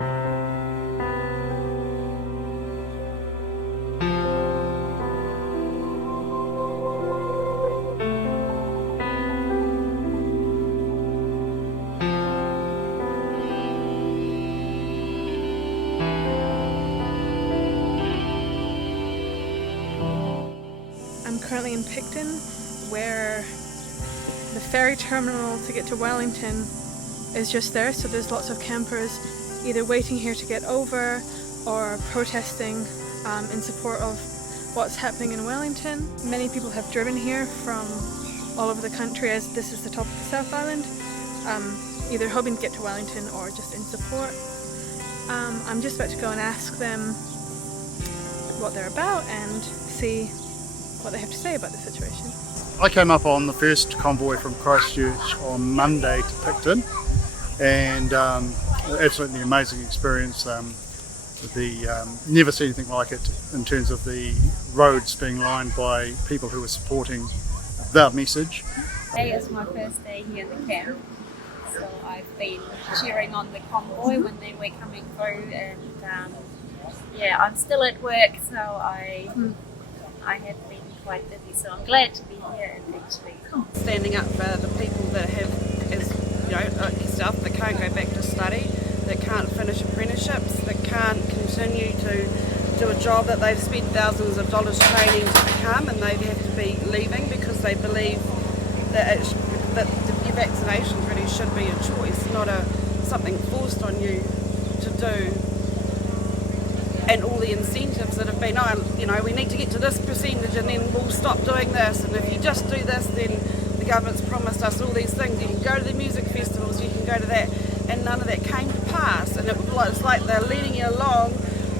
I'm currently in Picton, where the ferry terminal to get to Wellington is just there, so there's lots of campers either waiting here to get over or protesting in support of what's happening in Wellington. Many people have driven here from all over the country, as this is the top of the South Island, either hoping to get to Wellington or just in support. I'm just about to go and ask them what they're about and see what they have to say about the situation. I came up on the first convoy from Christchurch on Monday to Picton, and absolutely amazing experience. Never seen anything like it in terms of the roads being lined by people who are supporting their message. Today is my first day here in the camp, so I've been cheering on the convoy when they were coming through, and yeah, I'm still at work, so I have been quite busy, so I'm glad to be here and actually standing up for the people that have, as you know, like yourself, that can't go back to study, that can't finish apprenticeships, that can't continue to do a job that they've spent thousands of dollars training to become, and they have to be leaving because they believe that your vaccinations really should be a choice, not something forced on you to do. And all the incentives that have been, you know, we need to get to this percentage and then we'll stop doing this, and if you just do this, then the government's promised us all these things, you can go to the music festivals, you can go to that, and none of that came to pass. And it's like they're leading you along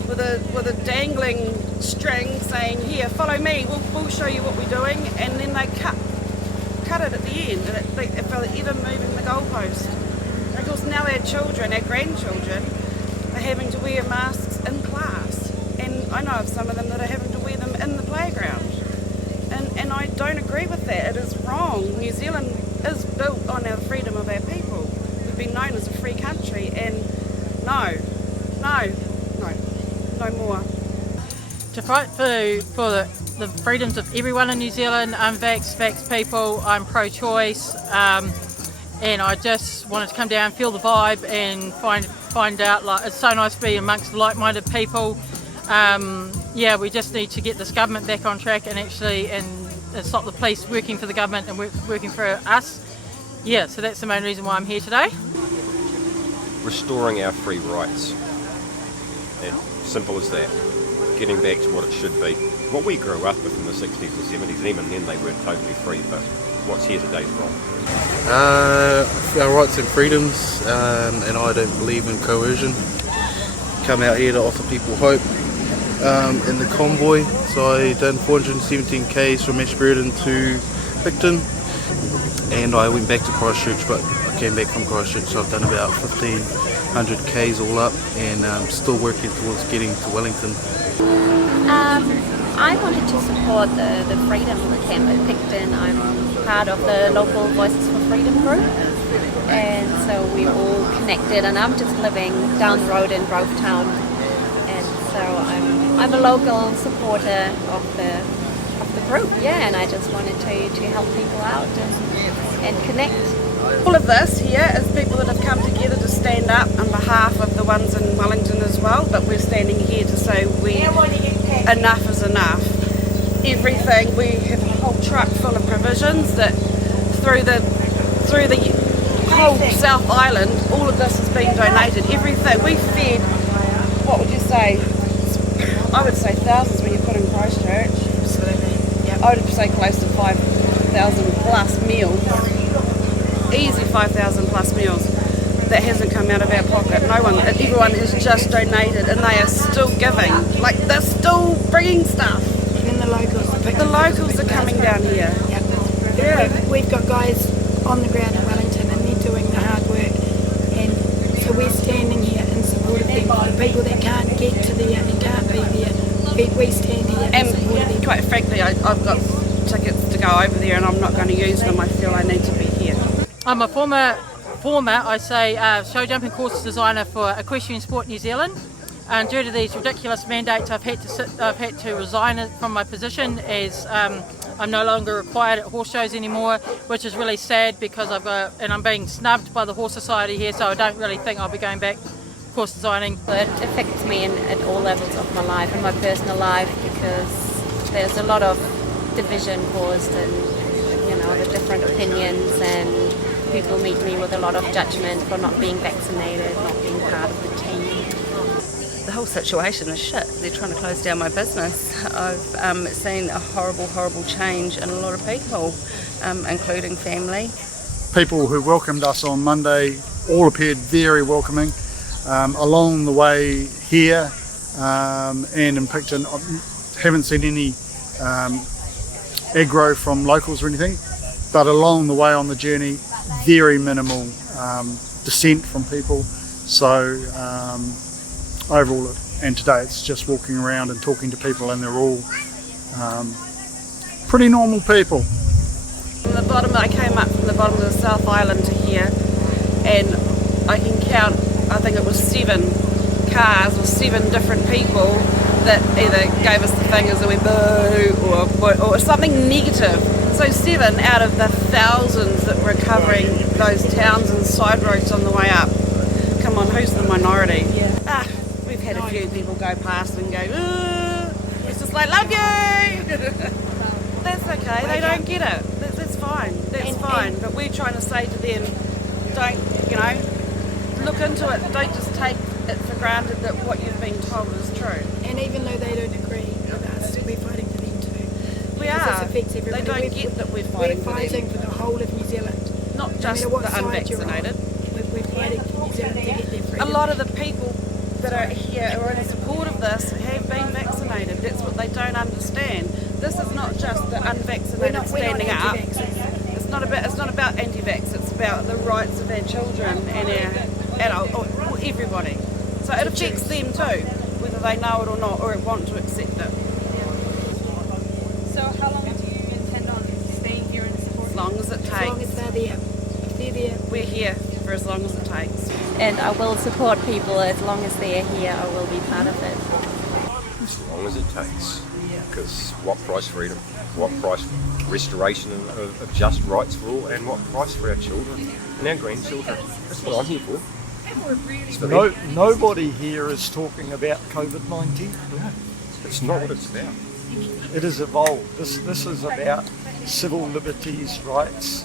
with a dangling string saying, here, follow me, we'll show you what we're doing, and then they cut it at the end, and if they're even moving the goalpost. And of course now our children, our grandchildren, are having to wear masks in class, and I know of some of them that are having to wear them in the playground, and I don't agree with that. It is wrong. New Zealand is built on our freedom of our people. We've been known as a free country, and no more. To fight for the freedoms of everyone in New Zealand, vax people, I'm pro-choice, and I just wanted to come down, feel the vibe, and find out, like, it's so nice to be amongst like-minded people. Yeah, we just need to get this government back on track and actually stop the police working for the government and working for us. Yeah, so that's the main reason why I'm here today. Restoring our free rights, and simple as that. Getting back to what it should be. What we grew up with in the 60s and 70s, and even then they weren't totally free, but what's here today is wrong. Our rights and freedoms, and I don't believe in coercion. Come out here to offer people hope in the convoy. So I done 417 k's from Ashburton to Picton, and I went back to Christchurch, but I came back from Christchurch, so I've done about 1,500 k's all up, and still working towards getting to Wellington. I wanted to support the freedom camp at Picton. I'm part of the local Voices for Freedom group, and so we're all connected, and I'm just living down the road in Grovetown, and so I'm a local supporter of the group, yeah, and I just wanted to help people out and connect. All of this here is people that have come together to stand up on behalf of the ones in Wellington as well, but we're standing here to say enough is enough. Everything, we have a whole truck full of provisions that through the whole South Island, all of this has been donated. Everything, we fed, what would you say? I would say thousands when you put in Christchurch. Absolutely. Yep. I would say close to 5,000 plus meals. Easy 5,000 plus meals. That hasn't come out of our pocket. No one, everyone has just donated, and they are still giving. Like, they're still bringing stuff. Even the locals. The locals are coming down here. Yep. Yeah. We've got guys on the ground in Wellington, and they're doing the hard work. And so we're standing here in support of them. The people that can't get to there and can't be there, we stand here in support of them. Quite frankly, I've got tickets to go over there, and I'm not going to use them. I feel I need to be here. I'm a former former, I say show jumping course designer for Equestrian Sport New Zealand. And due to these ridiculous mandates, I've had to resign from my position, as I'm no longer required at horse shows anymore, which is really sad because I'm being snubbed by the Horse Society here, so I don't really think I'll be going back course designing. It affects me at all levels of my life and my personal life, because there's a lot of division caused and, you know, the different opinions, and people meet me with a lot of judgment for not being vaccinated, not being part of the team. The whole situation is shit. They're trying to close down my business. I've seen a horrible change in a lot of people, including family. People who welcomed us on Monday all appeared very welcoming. Along the way here and in Picton, I haven't seen any aggro from locals or anything, but along the way on the journey, very minimal dissent from people. So overall, and today it's just walking around and talking to people, and they're all pretty normal people. From the bottom, I came up from the bottom of the South Island to here, and I can count, I think it was 7 cars or 7 different people that either gave us the fingers and went boo, or something negative. So 7 out of the thousands that were covering those towns and side roads on the way up. Come on, who's the minority? Yeah. We've had a few people go past and go, ooh. It's just like, love you! That's okay, they don't get it. That's fine, that's fine. But we're trying to say to them, don't, you know, look into it. Don't just take it for granted that what you've been told is true. And even though they don't agree with us, we're fighting for them too. We Because are. this affects everybody. They don't get that we're fighting for them. We're fighting for the whole of New Zealand. Not No just matter the what side you're on. unvaccinated. We're fighting for New Zealand to get their freedom. A lot of the people that are here who are in support of this have been vaccinated. That's what they don't understand. This is not just the unvaccinated standing up. It's not about anti-vax. It's about the rights of our children and our adult, or everybody. So it affects them too, whether they know it or not, or want to accept it. So how long do you intend on staying here and supporting? As long as it As long takes. as they're there. If they're there. We're here for as long as it takes. And I will support people as long as they're here. I will be part of it. As long as it takes. Because what price freedom? What price restoration of just rights for all? And what price for our children and our grandchildren? That's what I'm here for. It's for them. Nobody here is talking about COVID-19. No, it's not what it's about. It has evolved. This is about civil liberties, rights,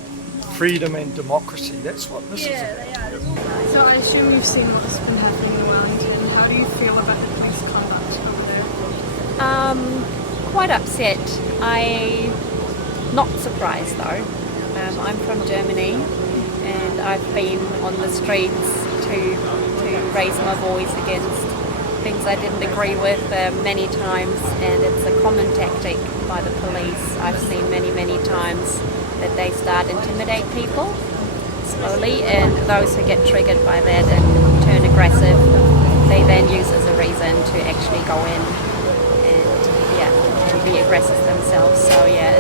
freedom and democracy. That's what this is about. So I assume you've seen what's been happening in Wellington. How do you feel about the police conduct over there? Quite upset. I'm not surprised though. I'm from Germany, and I've been on the streets to raise my voice against things I didn't agree with many times, and it's a common tactic by the police. I've seen many times that they start intimidate people slowly, and those who get triggered by that and turn aggressive, they then use as a reason to actually go in and be aggressive themselves. So yeah,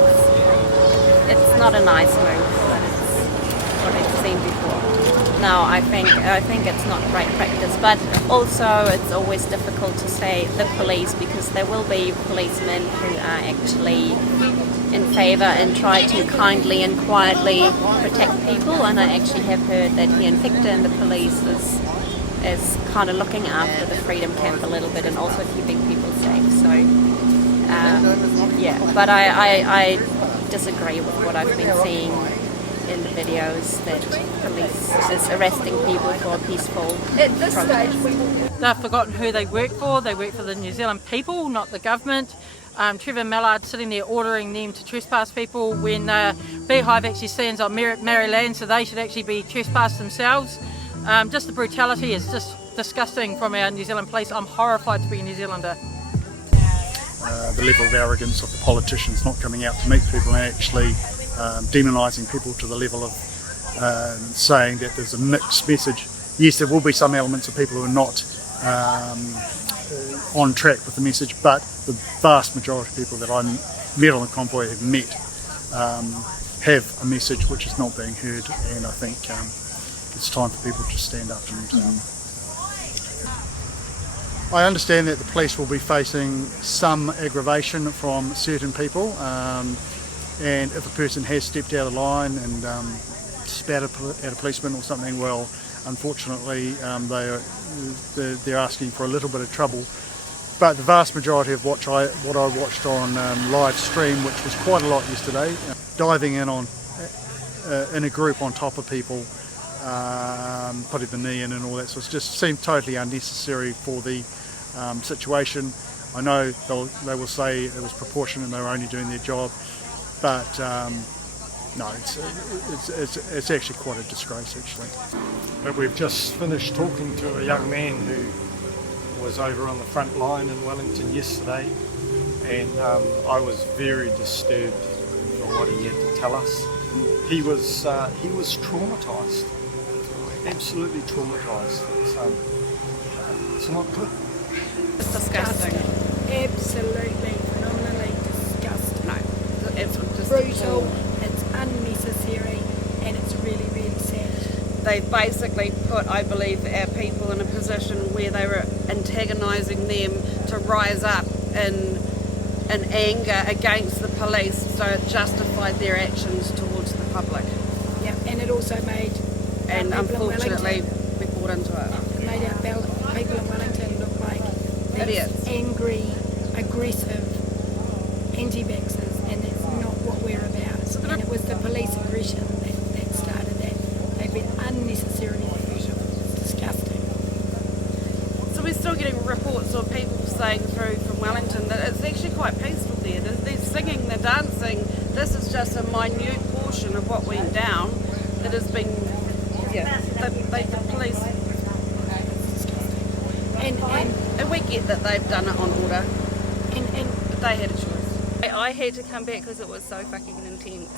it's not a nice move, but it's what I've seen before. No, I think it's not great practice, but also it's always difficult to say the police, because there will be policemen who are actually in favour and try to kindly and quietly protect people, and I actually have heard that here in Picton the police is kind of looking after the Freedom Camp a little bit and also keeping people safe. So yeah, but I disagree with what I've been seeing in the videos, that police is arresting people for peaceful protest. They've forgotten who they work for. They work for the New Zealand people, not the government. Trevor Mallard sitting there ordering them to trespass people when Beehive actually stands on Maori land, so they should actually be trespassed themselves. Just the brutality is just disgusting from our New Zealand police. I'm horrified to be a New Zealander. The level of arrogance of the politicians not coming out to meet people and actually demonising people to the level of saying that there's a mixed message. Yes, there will be some elements of people who are not on track with the message, but the vast majority of people that I met on the convoy have met have a message which is not being heard, and I think it's time for people to stand up. And I understand that the police will be facing some aggravation from certain people, and if a person has stepped out of line and spat at a policeman or something, well, unfortunately they're asking for a little bit of trouble. But the vast majority of what I watched on live stream, which was quite a lot yesterday, diving in a group on top of people, putting the knee in and all that, so it just seemed totally unnecessary for the situation. I know they will say it was proportionate and they were only doing their job, but no, it's actually quite a disgrace actually. But we've just finished talking to a young man who was over on the front line in Wellington yesterday, and I was very disturbed from what he had to tell us. He was traumatised, absolutely traumatised. It's not good. It's disgusting. Absolutely, phenomenally disgusting. No, it's just Brutal, it's unnecessary, and it's really, really sad. They basically put, I believe, our people in a position where they were antagonising them to rise up in anger against the police, so it justified their actions towards the public. Yeah, and it also made And people in unfortunately, Wellington, we bought into it. it made our people in Wellington look like these Idiots. angry, aggressive anti-vaxxers, and that's not what we're about. And it was the police aggression that started that. They've been unnecessarily aggressive. It's disgusting. So we're still getting reports of people saying through from Wellington that it's actually quite peaceful there. They're singing, they're dancing. This is just a minute portion of what went down that has been, the police. And we get that they've done it on order, but they had a choice. I had to come back because it was so fucking intense,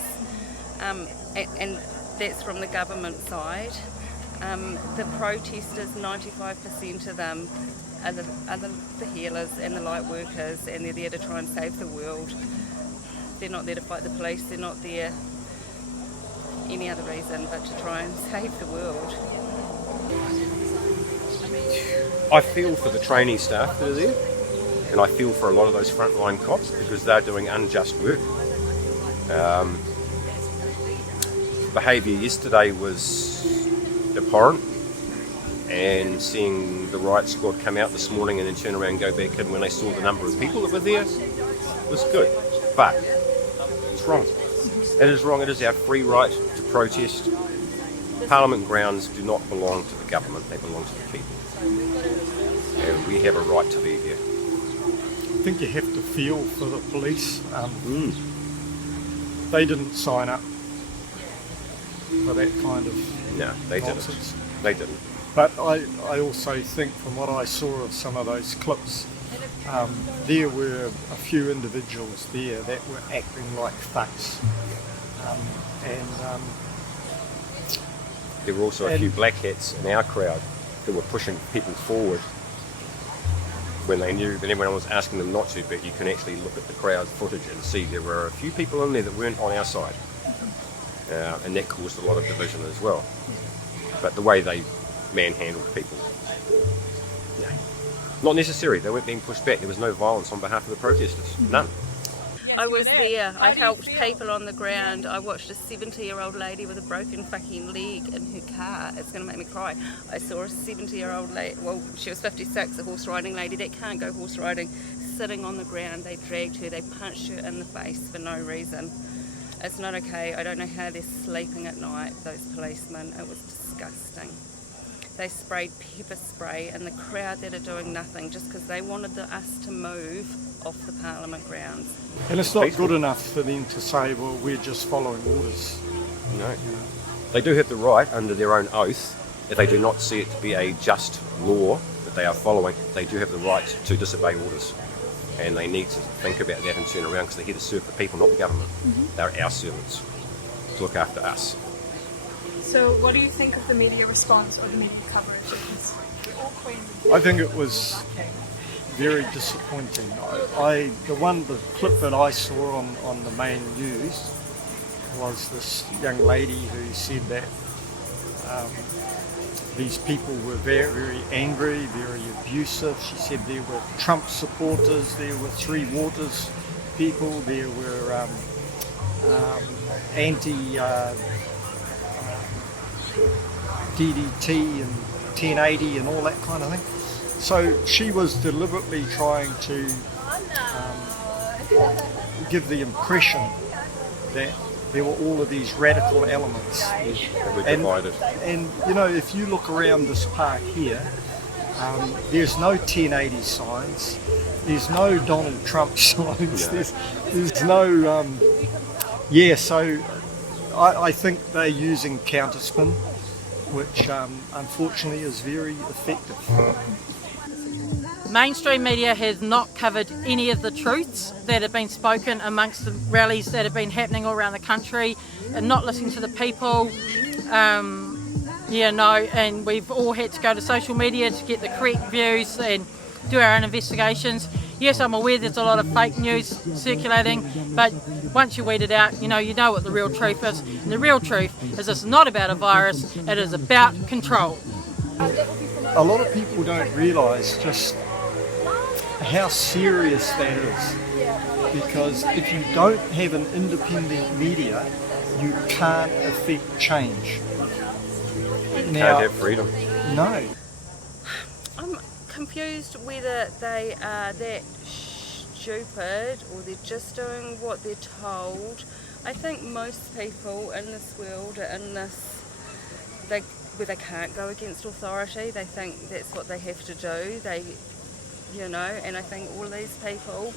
and that's from the government side. The protesters, 95% of them are the healers and the light workers, and they're there to try and save the world. They're not there to fight the police, they're not there any other reason but to try and save the world. I feel for the training staff that are there, and I feel for a lot of those frontline cops because they're doing unjust work. Behaviour yesterday was abhorrent, and seeing the riot squad come out this morning and then turn around and go back in when they saw the number of people that were there was good. But it's wrong. It is wrong. It is our free right to protest. Parliament grounds do not belong to the government, they belong to the people. And we have a right to be here. I think you have to feel for the police. They didn't sign up for that kind of No, they nonsense. didn't. They didn't. But I also think from what I saw of some of those clips, there were a few individuals there that were acting like thugs. There were also a few black hats in our crowd that were pushing people forward when they knew that everyone was asking them not to, but you can actually look at the crowd footage and see there were a few people in there that weren't on our side. And that caused a lot of division as well. But the way they manhandled people, no, not necessary. They weren't being pushed back. There was no violence on behalf of the protesters. None. I was there, I helped people on the ground. I watched a 70-year-old lady with a broken fucking leg in her car. It's going to make me cry. I saw a 70-year-old lady, well, she was 56, a horse riding lady that can't go horse riding, sitting on the ground. They dragged her, they punched her in the face for no reason. It's not okay. I don't know how they're sleeping at night, those policemen. It was disgusting. They sprayed pepper spray and the crowd that are doing nothing just because they wanted us to move off the Parliament grounds. And it's not good enough for them to say, well, we're just following orders. No. They do have the right, under their own oath, if they do not see it to be a just law that they are following, they do have the right to disobey orders. And they need to think about that and turn around because they're here to serve the people, not the government. They're our servants to look after us. So what do you think of the media response or the media coverage of this? I think it was very disappointing. The clip that I saw on the main news was this young lady who said that These people were very, very angry, very abusive. She said there were Trump supporters, there were Three Waters people, there were DDT and 1080 and all that kind of thing. So she was deliberately trying to give the impression that there were all of these radical elements. And you know, if you look around this park here, there's no 1080 signs, there's no Donald Trump signs, there's no, so I think they're using counterspin, which unfortunately is very effective. Mainstream media has not covered any of the truths that have been spoken amongst the rallies that have been happening all around the country, and not listening to the people. And we've all had to go to social media to get the correct views and do our own investigations. Yes, I'm aware there's a lot of fake news circulating, but once you weed it out, you know what the real truth is. And the real truth is it's not about a virus, it is about control. A lot of people don't realise just how serious that is, because if you don't have an independent media, you can't affect change. You can't have freedom. No. I'm confused whether they are that stupid or they're just doing what they're told. I think most people in this world are in this, where they can't go against authority. They think that's what they have to do. And I think all these people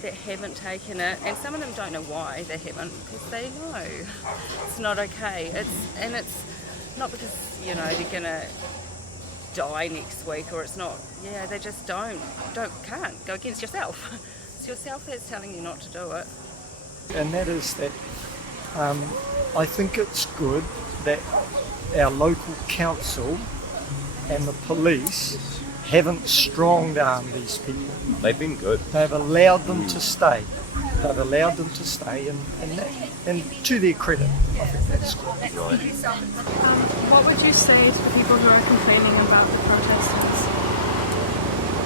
that haven't taken it, and some of them don't know why they haven't, because they know it's not okay. It's not because they're gonna die next week, or it's not. They just can't go against yourself. It's yourself that's telling you not to do it. And that is that I think it's good that our local council and the police haven't strong-armed these people. They've been good. They've allowed them to stay. And to their credit, I think that's good. Right. What would you say to the people who are complaining about the protesters?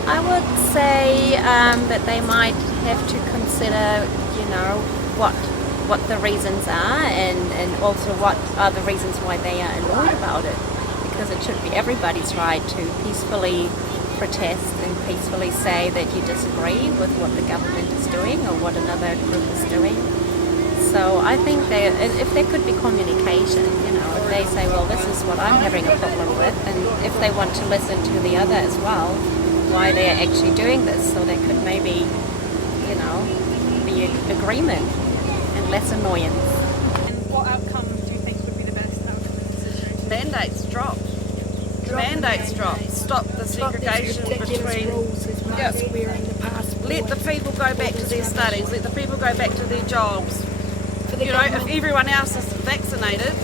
I would say that they might have to consider, what the reasons are, and also what are the reasons why they are annoyed about it. Because it should be everybody's right to peacefully protest and peacefully say that you disagree with what the government is doing or what another group is doing. So I think if there could be communication, if they say, well, this is what I'm having a problem with, and if they want to listen to the other as well, why they're actually doing this, so there could maybe, be an agreement and less annoyance. And what outcome do you think would be the best outcome in this situation? Mandates drop. Stop the segregation between. Let the people go back to their studies. Let the people go back to their jobs. If everyone else is vaccinated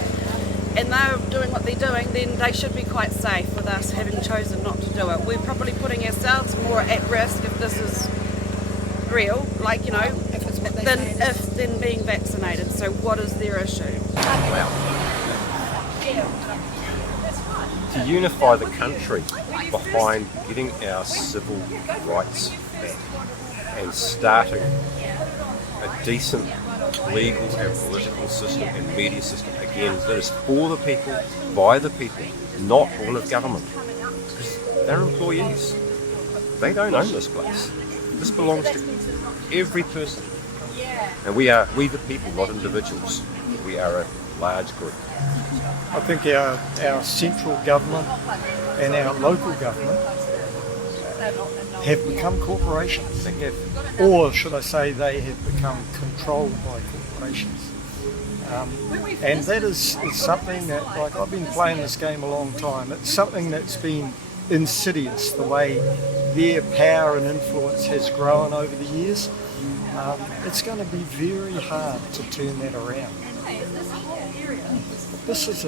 and they're doing what they're doing, then they should be quite safe with us having chosen not to do it. We're probably putting ourselves more at risk if this is real, than being vaccinated. So what is their issue? To unify the country behind getting our civil rights back and starting a decent legal and political system and media system again that is for the people, by the people, not all of government. Because they're employees. They don't own this place. This belongs to every person. And we the people, not individuals. We are a large group. I think our central government and our local government have become corporations. They have. Or should I say they have become controlled by corporations. And that is something that, I've been playing this game a long time. It's something that's been insidious, the way their power and influence has grown over the years. It's going to be very hard to turn that around. This is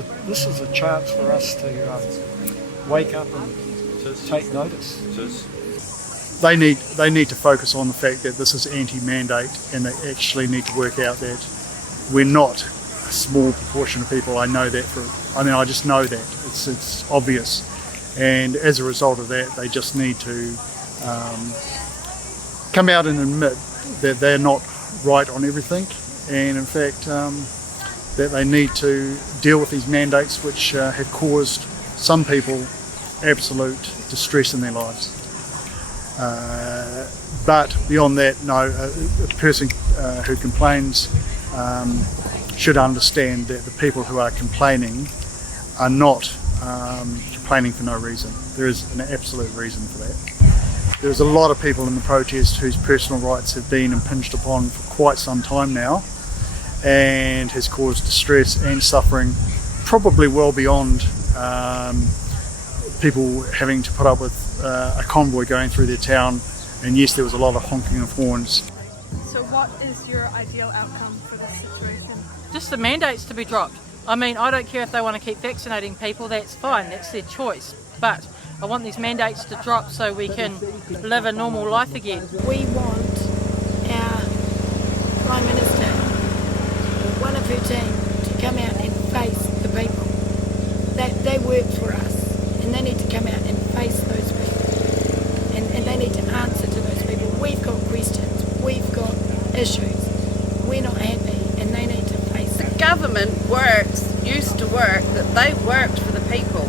a chance for us to wake up and take notice. They need to focus on the fact that this is anti-mandate, and they actually need to work out that we're not small proportion of people. I know that I just know that it's obvious, and as a result of that, they just need to come out and admit that they're not right on everything, and in fact that they need to deal with these mandates which have caused some people absolute distress in their lives. But beyond that, no, a person who complains should understand that the people who are complaining are not complaining for no reason. There is an absolute reason for that. There's a lot of people in the protest whose personal rights have been impinged upon for quite some time now, and has caused distress and suffering probably well beyond people having to put up with a convoy going through their town. And yes, there was a lot of honking of horns. So what is your ideal outcome for this situation? Just the mandates to be dropped. I mean, I don't care if they want to keep vaccinating people, that's fine, that's their choice. But I want these mandates to drop so we can live a normal life again. We want our Prime Minister or one of her team to come out and face the people. They work for us, and they need to come out and face those people. And they need to answer to those people. We've got questions, we've got issues, we're not happy, and they need to face it. The government used to work, that they worked for the people.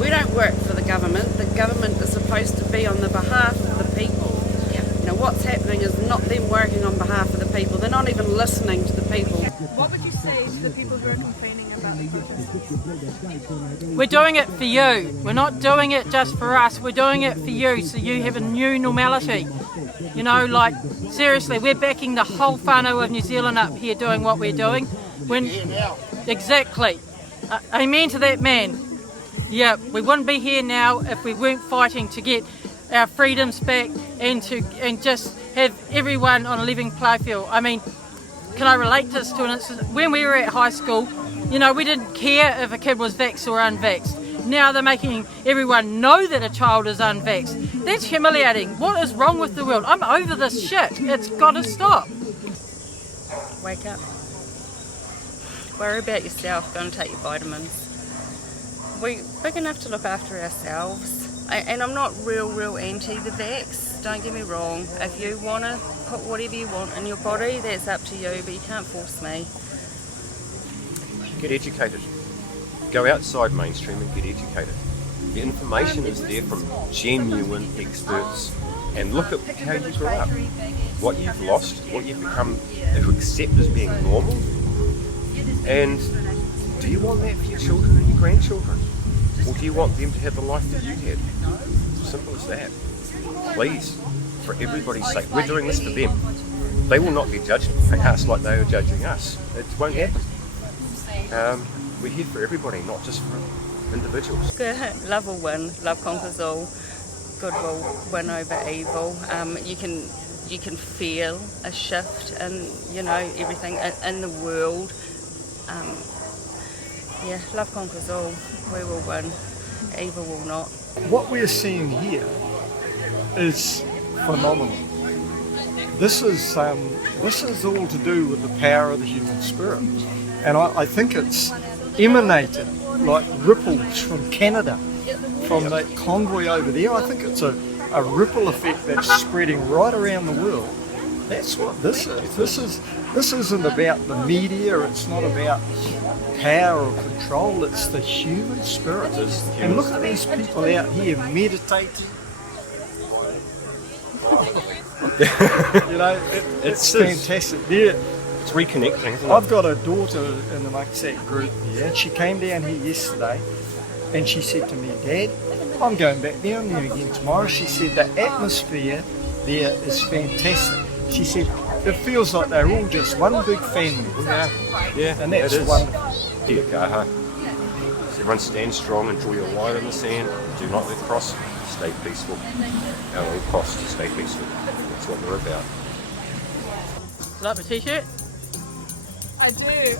We don't work for the government. The government is supposed to be on the behalf of the people. Now what's happening is not them working on behalf of the people. They're not even listening to the people. What would you say to the people who are complaining about the protests? We're doing it for you. We're not doing it just for us. We're doing it for you, so you have a new normality. You know, like, seriously, we're backing the whole whānau of New Zealand up here doing what we're doing. Exactly. Amen to that man. Yeah, we wouldn't be here now if we weren't fighting to get our freedoms back and just have everyone on a living playfield. I mean, can I relate this to an instance? When we were at high school, you know, we didn't care if a kid was vaxxed or unvaxxed. Now they're making everyone know that a child is unvaxxed. That's humiliating. What is wrong with the world? I'm over this shit. It's got to stop. Wake up. Worry about yourself. Go and take your vitamins. We're big enough to look after ourselves. And I'm not real anti the vax. Don't get me wrong. If you want to put whatever you want in your body, that's up to you, but you can't force me. Get educated. Go outside mainstream and get educated. The information is there from genuine experts. And look at how you grew up. What you've lost, what you've become to accept as being normal. And do you want that for your children and your grandchildren? Or do you want them to have the life that you had? Simple as that. Please, for everybody's sake, we're doing this for them. They will not be judging us like they are judging us. It won't happen. We're here for everybody, not just for individuals. Good. Love will win. Love conquers all. Good will win over evil. You can feel a shift in, you know, everything in the world. Yeah, love conquers all. We will win. Evil will not. What we're seeing here is phenomenal. This is all to do with the power of the human spirit, and I think it's emanated like ripples from Canada, from that convoy over there. I think it's a ripple effect that's spreading right around the world. That's what this is. This isn't about the media. It's not about power or control. It's the human spirit. And look at these people out here meditating. You know, it's fantastic. Yeah. It's reconnecting, isn't it? I've got a daughter in the Makesat group here, and she came down here yesterday, and she said to me, "Dad, I'm going back down there again tomorrow." She said the atmosphere there is fantastic. She said it feels like they're all just one big family. Yeah, and that's it is. wonderful. Here, kaha. So everyone stand strong and draw your line in the sand. Do not let cross. Stay peaceful. Our only cost to stay peaceful. That's what we're about. Like my t-shirt? I do.